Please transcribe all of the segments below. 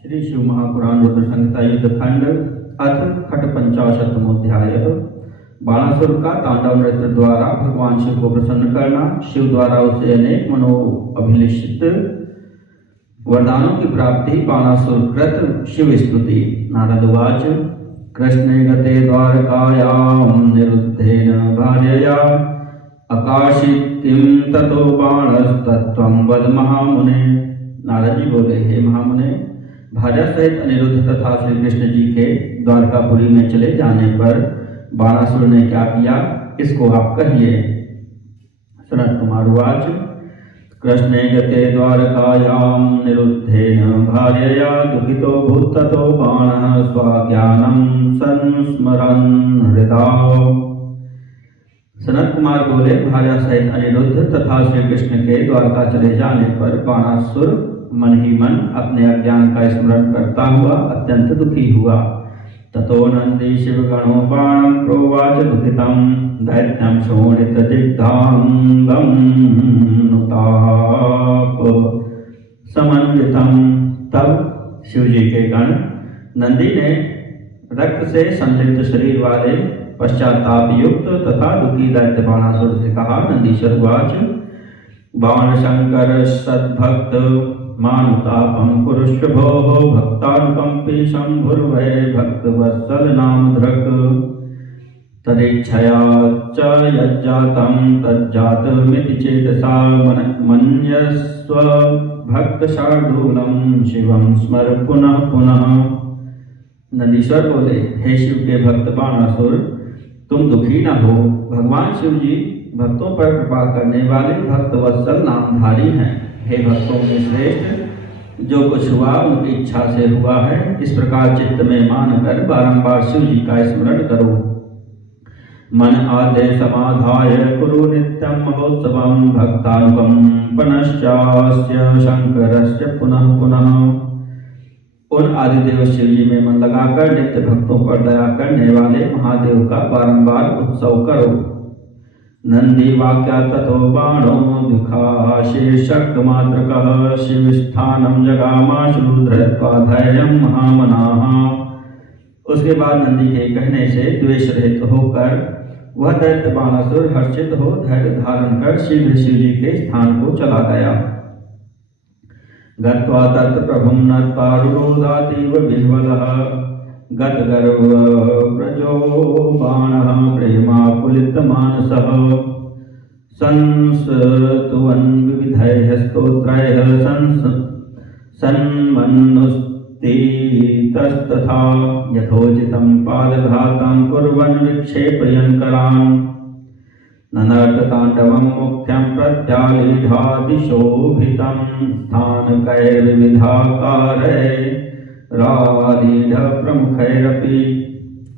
श्री शिव महापुराण रुद्र संहिता युद्धखंड अथ खट 55वां। बाणासुर का तांडव नृत्य द्वारा भगवान शिव को प्रसन्न करना, शिव द्वारा उसे अनेक मनोअभिलषित वरदानों की प्राप्ति। बाणासुर कृत शिव स्तुति। नारद उवाच कृष्णे गते द्वारकायां निरुद्धेन भार्यया आकाशित किं ततो बाणस्तत्त्वं वद महामुने। नारद जी बोले, हे महामुने, भार्या सहित अनिरुद्ध तथा श्री कृष्ण जी के द्वारकापुरी में चले जाने पर बाणासुर ने क्या किया, इसको आप कहिए। सनत कुमार उवाच कृष्णे गते द्वारकायां निरुद्धेन भार्यया दुखितो भूत्ततो बाणः स्वाज्ञानं संस्मरन् हृदा। सनत कुमार बोले, भार्या सहित अनिरुद्ध तथा श्री कृष्ण के द्वारका चले जाने पर बाणासुर मन ही मन अपने अज्ञान का स्मरण करता हुआ अत्यंत दुखी हुआ। ततो नंदी शिवगणो बाणं प्रोवाच दुखितं दैत्यं शोणितदिग्धांगं नुताप समन्वितं। तब शिवजी के गण नंदी ने रक्त से संलिप्त शरीर वाले पश्चाताप युक्त तथा दुखी दैत्य बाणासुर से कहा। नंदीश्वर उवाच बाण शंकर सद्भक्त मानुतापं कुरुष्व भोः भक्तानुकंपी शंभुर्वै भक्तवत्सल नाम धृक् तदिच्छया च यज्जातं तज्जातमिति चेतसा मन्यस्व भक्तशार्दूलं शिवं स्मर पुनः पुनः। नंदीश्वर बोले, हे शिव के भक्त बाणासुर, तुम दुखी न हो। भगवान शिव जी भक्तों पर कृपा करने वाले भक्तवत्सल नामधारी हैं। हे भक्तों में श्रेष्ठ, जो कुछ हुआ उनकी इच्छा से हुआ है, इस प्रकार चित्त में मानकर बारंबार शिव जी का स्मरण करो। मन आदे समाधाय कुरु नित्यं महोत्सवं भक्तानुकंपनश्चास्य शंकरस्य पुनः पुनः। उन आदिदेव शिव जी में मन लगाकर नित्य भक्तों पर दया करने वाले महादेव का बारंबार उत्सव करो। नंदी वाक्या ततो बाणो दुखा शीर्षक मात्रकः शिव स्थानम जगामाशु धृत्वा धैर्यं महामनाः। उसके बाद नंदी के कहने से द्वेष रहित होकर वह दैत्य बाणासुर हर्षित हो धैर्य धारण कर शीघ्र शिव जी के स्थान को चला गया। गत्वा तत् प्रभुं नत्वा रुरोधातीव विह्वलः गतगर्व व्रजो बाणः प्रेमाकुलितमानसः संस्तुवन् विविधैः स्तोत्रैः सन्मनुस्थितस्तथा यथोचितं पादघातं कुर्वन् विक्षेपयन् करान्। ननर्तताण्डवं मुख्यं प्रत्यालीढादिशोभितं स्थानकैर्विविधाकारैरालीढ प्रमुखैरपि।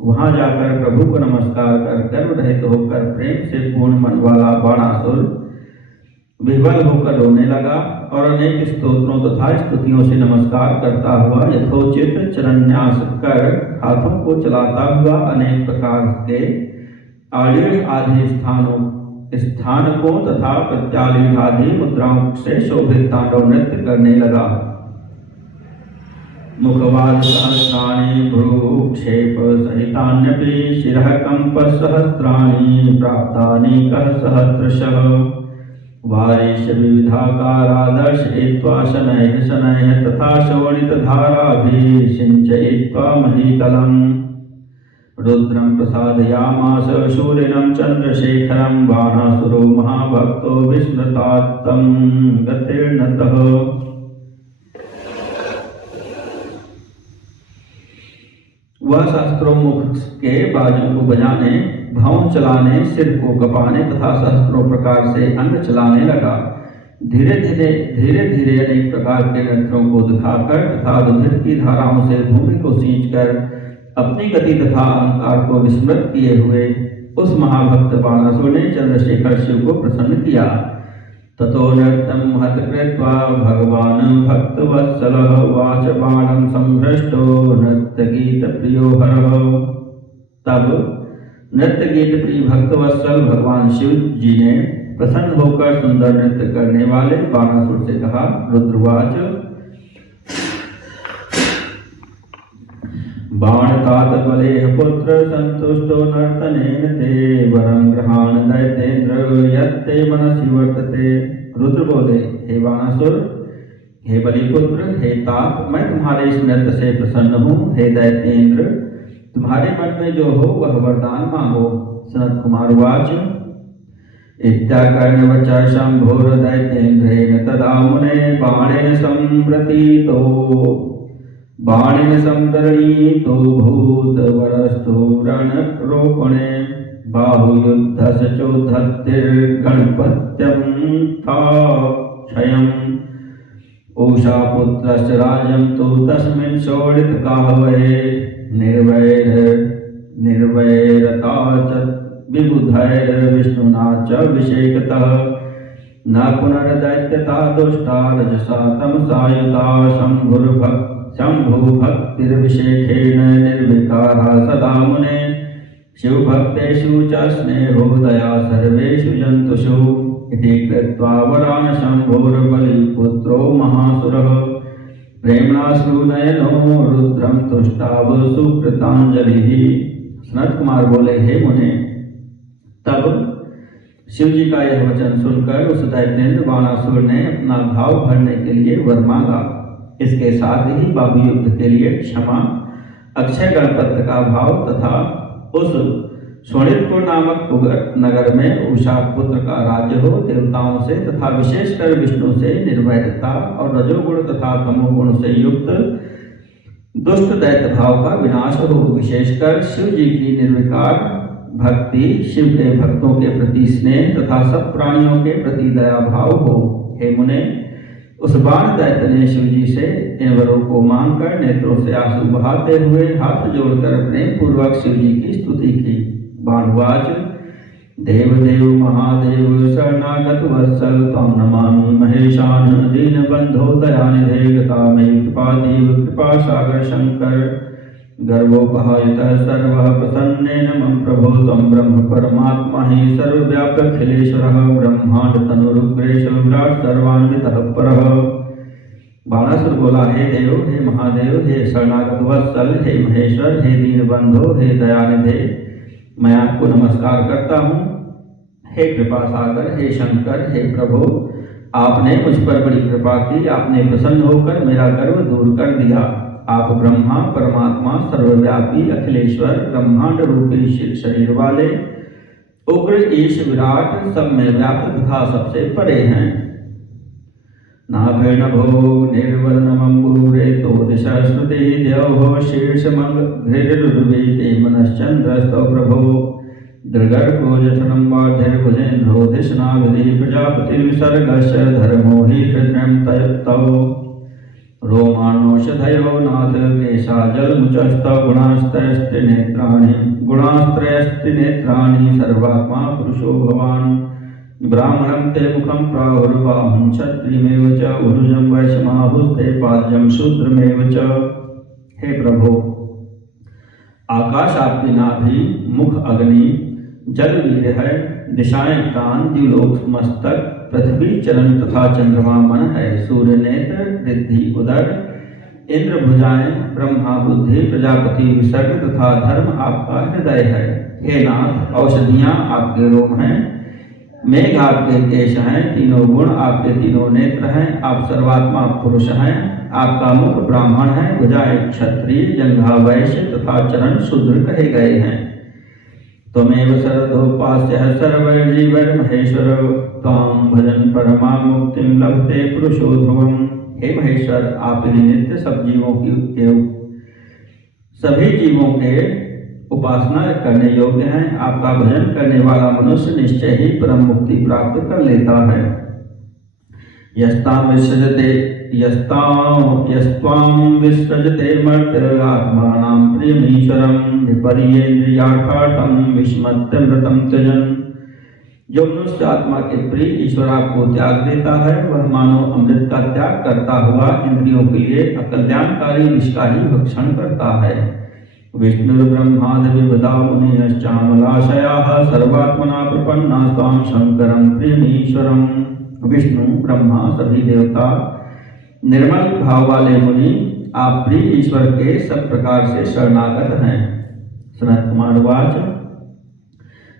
वहां जाकर प्रभु को नमस्कार कर गर्व रहित होकर प्रेम से पूर्ण मन वाला बाणासुर विह्वल होकर रोने लगा और अनेक स्तोत्रों तथा स्तुतियों से नमस्कार करता हुआ यथोचित चरणन्यास कर हाथों को चलाता हुआ अनेक प्रकार के आलीढ़ आदि स्थानकों तथा प्रत्यालीढ़ आदि मुद्राओं से शोभित तांडव नृत्य करने लगा। मुखवाद सहस्राणि भ्रूक्षेप सहितान्यपि शिरः कंप सहस्राणि प्राप्तानि कः सहस्रशः। वारिश विविधाकारादर्शयित्वा शनैः शनैः तथा शोणितधाराभिः सिञ्चयित्वा महीतलम्। रुद्रं प्रसादयामास शूलिनं चन्द्रशेखरं बाणासुरो महाभक्तो विस्मृतात्तं गतिर्नतः। वह सहस्त्रोमुख के बाजों को बजाने, भौं चलाने, सिर को कपाने तथा सहस्त्रों प्रकार से अंग चलाने लगा। धीरे धीरे अनेक प्रकार के नृत्यों को दिखाकर तथा रुधिर की धाराओं से भूमि को सींचकर अपनी गति तथा अहंकार को विस्मृत किए हुए उस महाभक्त बाणासुर ने चंद्रशेखर शिव को प्रसन्न किया। ततो नृत्यं महत् कृत्वा भगवान् भक्तवत्सलः वाच बाणं संहृष्टो नृत्यगीत प्रियो हरः। तब नृत्य गीत प्रिय भक्तवत्सल भगवान शिव जी ने प्रसन्न होकर सुंदर नृत्य करने वाले बाणासुर से कहा। रुद्रवाच बाणतात बलेह पुत्र संतुष्टो नर्तनेन ते वरं गृहाण दैतेन्द्र यत्ते मनसि वर्तते। रुद्र बोले, हे बाणासुर, हे बलिपुत्र, हे तात, मैं तुम्हारे इस नृत्य से प्रसन्न हूँ। हे दैत्येंद्र, तुम्हारे मन में जो हो वह वरदान मांगो। सनत कुमार वाच इत्याकर्ण वच शंभोर दैत्येन्द्रेण तदा मुने बाणेन संव्रतीतो बाणेन संतरणीतो भूतवरस्तु रणरोपणे बाहुयुद्धस चोद्धतिर्गणपत्यं था क्षयम् उषापुत्रस्य राज्यं तु तस्मिन् शोणितकाहवे निर्वैरता च विबुधैर्विष्णुना च विषेकतः न पुनर्दैत्यता दुष्टा रजसा तमसायुता शम्भुभक्तिर्विशेषेण निर्विकारा सदा मुने शिवभक्तेषु च स्नेहो दया सर्वेषु जन्तुषु इति कृत्वा वरान् शम्भोर्बलिपुत्रो महासुरः प्रेम्णाश्रुनयनो रुद्रं तुष्टाव सुकृतांजलिः। सनत कुमार बोले, हे मुने, तब शिव जी का यह वचन सुनकर उस दैत्येंद्र बाणासुर ने अपना भाव भरने के लिए वर मांगा। इसके साथ ही बाहुयुद्ध के लिए क्षमा, अक्षय गणपत का भाव तथा उस शोणितपुर नामक उग्र नगर में उषा पुत्र का राज्य हो, देवताओं से तथा विशेषकर विष्णु से निर्भयता और रजोगुण तथा तमोगुण से युक्त दुष्ट दैत्य भाव का विनाश हो। विशेषकर शिव जी की निर्विकार भक्ति, शिव के भक्तों के प्रति स्नेह तथा सब प्राणियों के प्रति दया भाव हो। हे मुने, उस बाण दैत्य ने शिव जी से इन वरों को मांगकर नेत्रों से आंसू बहाते हुए हाथ जोड़कर प्रेम पूर्वक शिव जी की स्तुति की। बाणवाच देव देव महादेव शरणागत वत्सल त्वं नमामि महेशान दीनबंधो दयानिधे गतामयि कृपादेव कृपा सागर शंकर गर्भोपहायतः सर्वः प्रसन्नेन मम प्रभो त्वं ब्रह्म परमात्मा हि सर्वव्यापकखिलेश्वरः ब्रह्मांड तनुरुग्रेश विराट सर्वान्वितः परः। बाणासुर बोला, हे देव, हे महादेव, हे शरणागत वत्सल, हे महेश्वर, हे दीनबंधो, हे दयानिधे, मैं आपको नमस्कार करता हूँ। हे कृपा सागर, हे शंकर, हे प्रभु, आपने मुझ पर बड़ी कृपा की, आपने प्रसन्न होकर मेरा गर्व दूर कर दिया। आप ब्रह्मा परमात्मा सर्वव्यापी अखिलेश्वर ब्रह्मांड रूपी शरीर वाले उग्र ईश विराट सब में व्याप्त तथा सबसे परे हैं। नाभो निर्वलनमंबूरे तो दिशा श्रुति द्यौः शीर्षमंगृरुर्वीते मनश्चंद्रस्तौ प्रभो दृगर्भो जठरं वार्धैर्भुजेन्द्रो धिषणाभिधि प्रजापतिर्विसर्गस्य धर्मो हि कृत्रिं तयत्तौ रोमाणोषधयो नाथ केशाजलमुचस्तौ गुणास्त्रयस्त्रिनेत्राणि सर्वात्मा पुरुषो भवान् ब्राह्मणं ते मुखं प्राहुर्बाहुं क्षत्रियमेव च ऊर्जं वैश्यमाहुस्ते पाद्यं शूद्रमेव च। हे प्रभु, आकाश आपकी नाभि, मुख अग्नि, जल वीर्य है, दिशाएं कान, द्युलोक मस्तक, पृथ्वी चरण तथा चंद्रमा मन है, सूर्य नेत्र, रिद्धि उदर, इंद्र भुजाएं, ब्रह्मा बुद्धि, प्रजापति विसर्ग तथा धर्म आपका हृदय है। हे नाथ, औषधियां आपके रोम हैं, मेघ आपके केश हैं, तीनों गुण आपके तीनों नेत्र हैं, आप सर्वात्मा पुरुष हैं, आपका मुख ब्राह्मण है, भुजाएं क्षत्रिय, जंघा वैश्य तथा चरण शूद्र कहे गए हैं। त्वमेव शरदोपास्यः सर्वैर्जीवैर्महेश्वर त्वां भजन परमा मुक्तिं लभते पुरुषो ध्रुवम्। हे महेश्वर, आप ही नित्य सभी जीवों के उपासना करने योग्य हैं। आपका भजन करने वाला मनुष्य निश्चय ही परम मुक्ति प्राप्त कर लेता है। यस्त्वां विसृजते मर्त्य आत्मानां प्रियमीश्वरं विपर्येन्द्रियार्थार्थं विस्मृत्यमृतं त्यजन्। जो मनुष्य आत्मा के प्रिय ईश्वर आपको त्याग देता है, वह मानो अमृत का त्याग करता हुआ इंद्रियों के लिए अकल्याणकारी विष का ही भक्षण करता है। विष्णुर्ब्रह्मादि विबुधा मुनिश्चामलाशयाः सर्वात्मना प्रपन्ना स्वां शंकरं प्रियमीश्वरम्। विष्णु, ब्रह्मा, सभी देवता, निर्मल भाव वाले मुनि आप प्रिय ईश्वर के सब प्रकार से शरणागत हैं। सनत कुमार वाच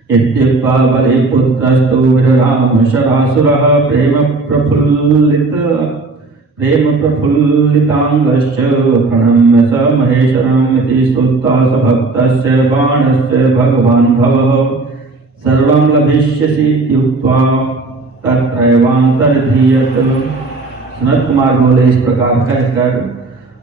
इत्युक्त्वा बलिपुत्रस्तु विरराम शरासुरः प्रेम प्रफुल्लितांगश्च प्रणम्य स महेश्वरम् इति श्रुत्वा स भक्तस्य बाणस्य भगवान् भवः सर्वं लभिष्यसि इत्युक्त्वा तत्रैवान्तर्धीयत। सनत कुमार बोले, इस प्रकार कहकर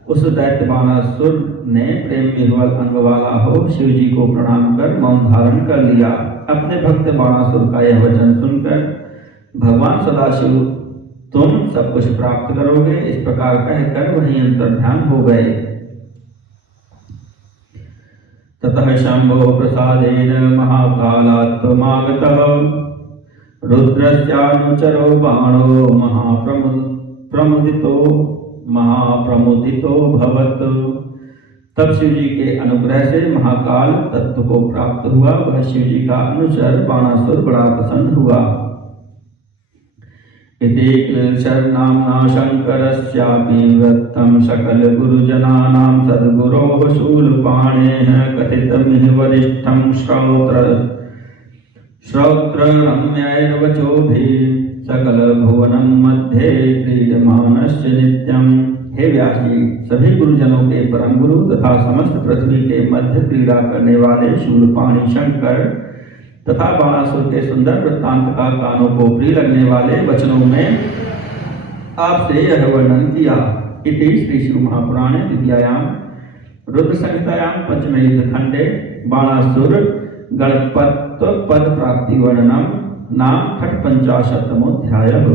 उस दैत्य बाणासुर ने प्रेम विह्वल अंग वाला हो शिव जी को प्रणाम कर मौन धारण कर लिया। अपने भक्त बाणासुर का यह वचन सुनकर भगवान सदाशिव तुम सब कुछ प्राप्त करोगे, इस प्रकार कहकर वहीं अंतर्ध्यान हो गए। ततः शंभो प्रसादेन महाकालात्मागतः रुद्रस्यानुचरो बाणो महाप्रमुदितो भवत। तब शिव जी के अनुग्रह से महाकाल तत्व को प्राप्त हुआ। वह शिव जी का अनुचर बाणासुर बड़ा प्रसन्न हुआ। इति क्लिशर्नाम्ना शंकरस्यापि वृत्तं सकल गुरुजनानां सद्गुरोः शूलपाणेः कथितमिह वरिष्ठं श्रोत्ररम्यैर्वचोभिः सकल भुवनं मध्ये क्रीडमानस्य नित्यम्। हे व्यास जी, सभी गुरुजनों के परम गुरु तथा समस्त पृथ्वी के मध्य क्रीड़ा करने वाले शूलपाणी शंकर तथा बाणासुर के सुंदर वृत्तांत का कानों को प्रिय लगने वाले वचनों में आपसे यह वर्णन किया। इति श्री शिव महापुराणे द्वितीयायां रुद्र संहितायां पंचमे युद्ध खंडे बाणासुर गणपत पद प्राप्ति वर्णनम नाम खट 50तमोऽध्यायः।